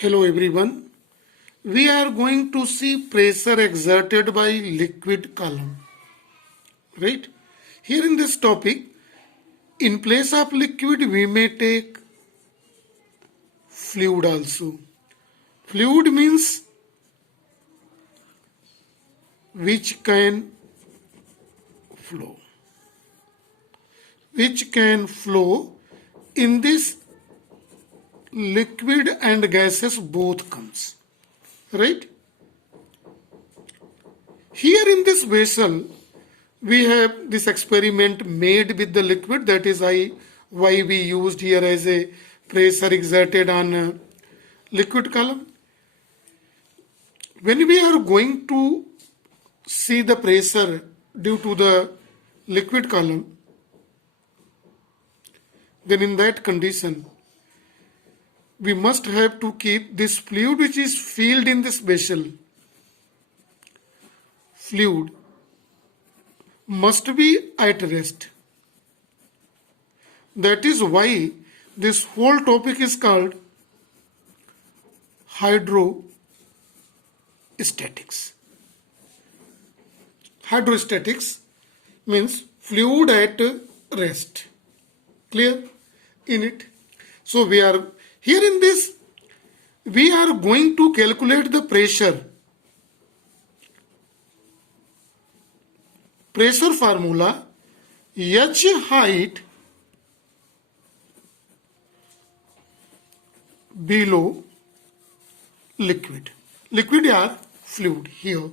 Hello everyone. We are going to see pressure exerted by liquid column. Right? Here in this topic, in place of liquid we may take fluid also. Fluid means which can flow. Which can flow in this liquid and gases both comes. Right? Here in this vessel, we have this experiment made with the liquid, that is why we used here as a pressure exerted on a liquid column. When we are going to see the pressure due to the liquid column, then in that condition we must have to keep this fluid which is filled in this vessel. Fluid must be at rest. That is why this whole topic is called hydrostatics. Hydrostatics means fluid at rest. Clear in it? So we are here in this, we are going to calculate the pressure. Pressure formula H height below liquid. Liquid or fluid here.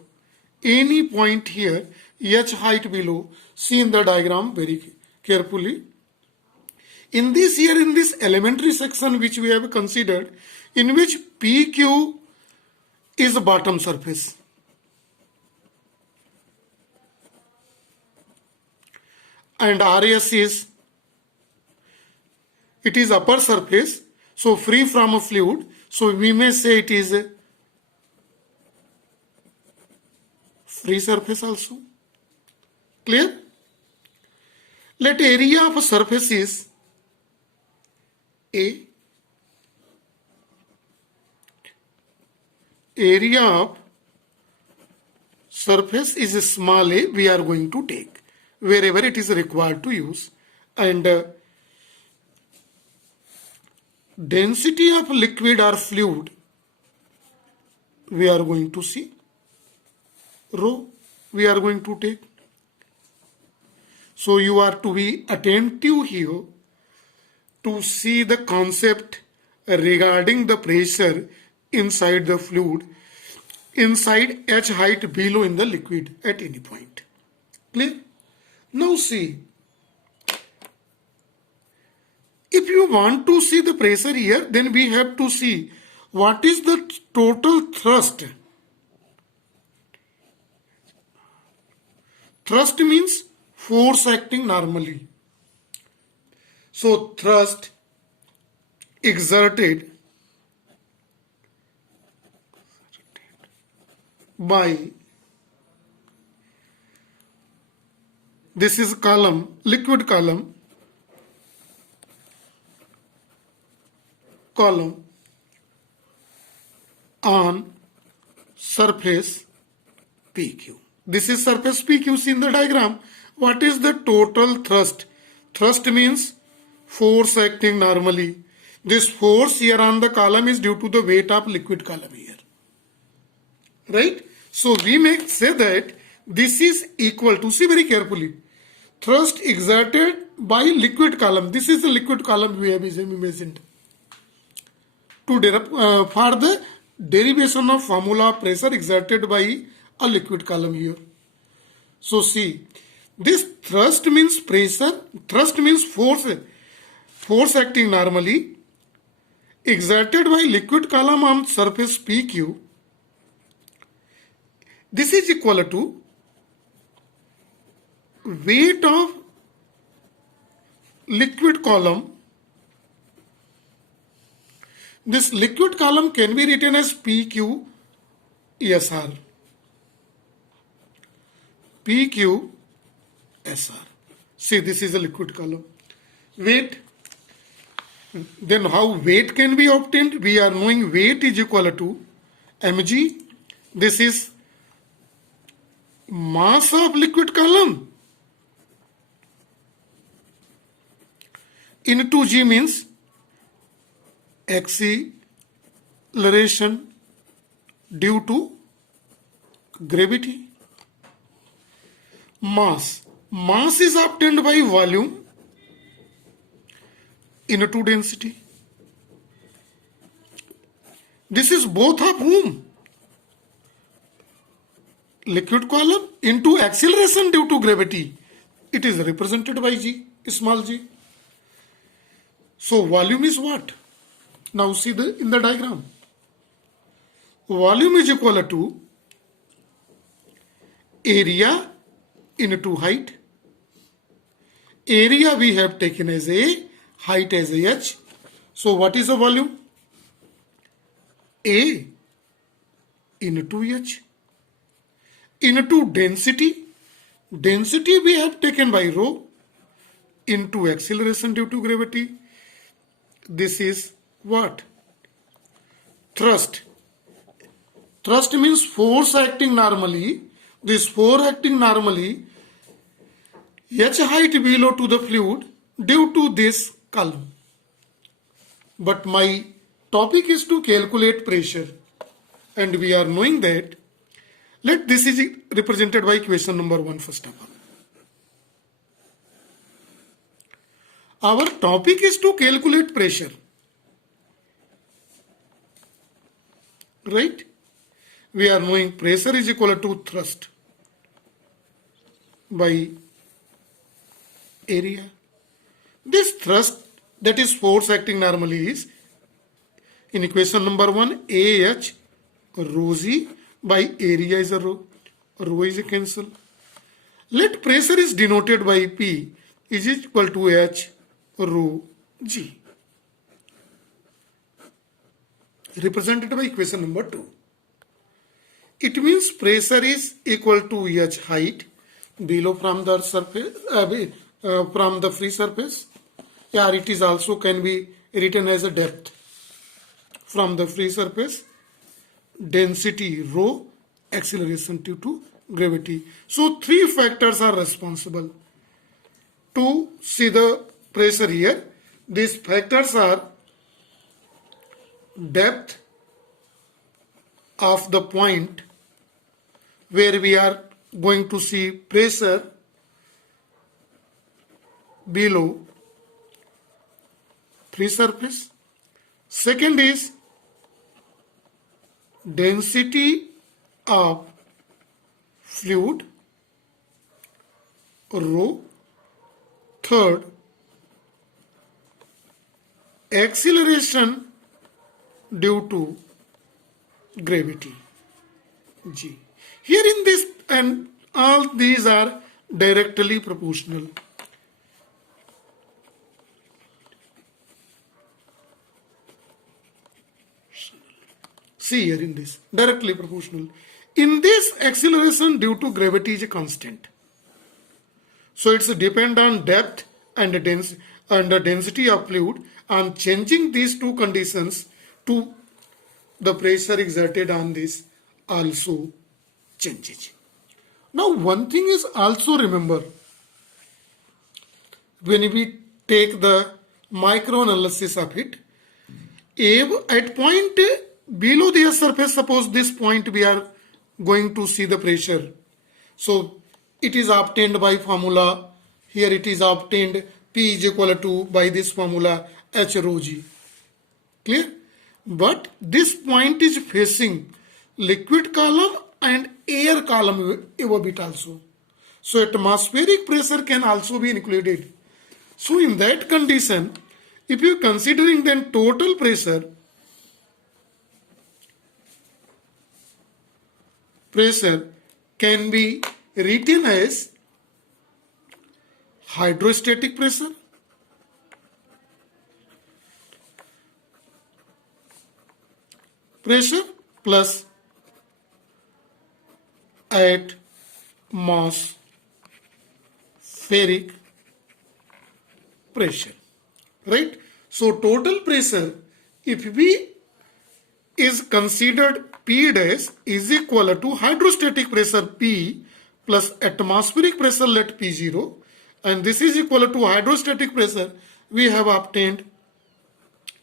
Any point here, H height below, see in the diagram very carefully. In this elementary section which we have considered, in which PQ is the bottom surface. And RS is, it is upper surface, so free from a fluid, so we may say it is a free surface also. Clear? Let area of a surface is A. Area of surface is a small a, we are going to take wherever it is required to use, and density of liquid or fluid we are going to see, rho we are going to take. So you are to be attentive here to see the concept regarding the pressure inside the fluid, inside H height below in the liquid at any point. Clear? Now see, if you want to see the pressure here, then we have to see what is the total thrust. Thrust means force acting normally. So thrust exerted by, this is column, liquid column on surface PQ. This is surface PQ. See in the diagram, what is the total thrust? Thrust means force acting normally. This force here on the column is due to the weight of liquid column here. Right? So we may say that this is equal to, see very carefully, thrust exerted by liquid column. This is the liquid column we have imagined. For the derivation of formula of pressure exerted by a liquid column here. So see, this thrust means pressure, thrust means force acting normally, exerted by liquid column on surface PQ. This is equal to weight of liquid column. This liquid column can be written as PQ SR. PQ SR. See, this is a liquid column. Weight Then how weight can be obtained? We are knowing weight is equal to mg. This is mass of liquid column into g means acceleration due to gravity. Mass is obtained by volume into density. This is both of whom? Liquid column into acceleration due to gravity. It is represented by g, small g. So volume is what? Now see in the diagram. Volume is equal to area into height. Area we have taken as A, height as H. So what is the volume? A into H. Into density. Density we have taken by rho into acceleration due to gravity. This is what? Thrust. Thrust means force acting normally. This force acting normally h height below to the fluid due to this column. But my topic is to calculate pressure, and we are knowing that. Let this is represented by equation number 1 first of all. Our topic is to calculate pressure, right? We are knowing pressure is equal to thrust by area. This thrust, that is force acting normally, is in equation number 1 AH rho g by area is a rho. Rho is a cancel. Let pressure is denoted by P is equal to H rho g, represented by equation number 2. It means pressure is equal to H height below from the surface, from the free surface. Yeah, it is also can be written as a depth from the free surface. Density rho, acceleration due to gravity. So 3 factors are responsible to see the pressure here. These factors are depth of the point where we are going to see pressure below free surface. Second is density of fluid rho. Third, acceleration due to gravity g. Here in this, and all these are directly proportional. See here in this, directly proportional. In this, acceleration due to gravity is a constant. So it's depend on depth and the density of fluid, and changing these two conditions to the pressure exerted on this also changes. Now one thing is also remember, when we take the micro analysis of it, at point below the surface, suppose this point we are going to see the pressure. So it is obtained by formula. Here it is obtained P is equal to by this formula H rho g. Clear? But this point is facing liquid column and air column a bit also. So atmospheric pressure can also be included. So in that condition, if you considering then total pressure can be written as hydrostatic pressure plus atmospheric pressure, right? So total pressure, if we is considered P dash is equal to hydrostatic pressure P plus atmospheric pressure let P0, and this is equal to hydrostatic pressure, we have obtained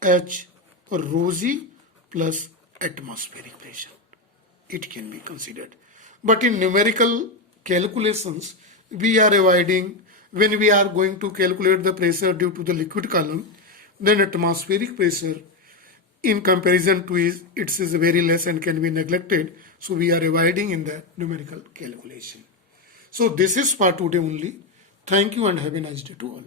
H rho g plus atmospheric pressure. It can be considered. But in numerical calculations, we are avoiding, when we are going to calculate the pressure due to the liquid column, then atmospheric pressure in comparison to it is very less and can be neglected. So we are avoiding in the numerical calculation. So this is for today only. Thank you and have a nice day to all.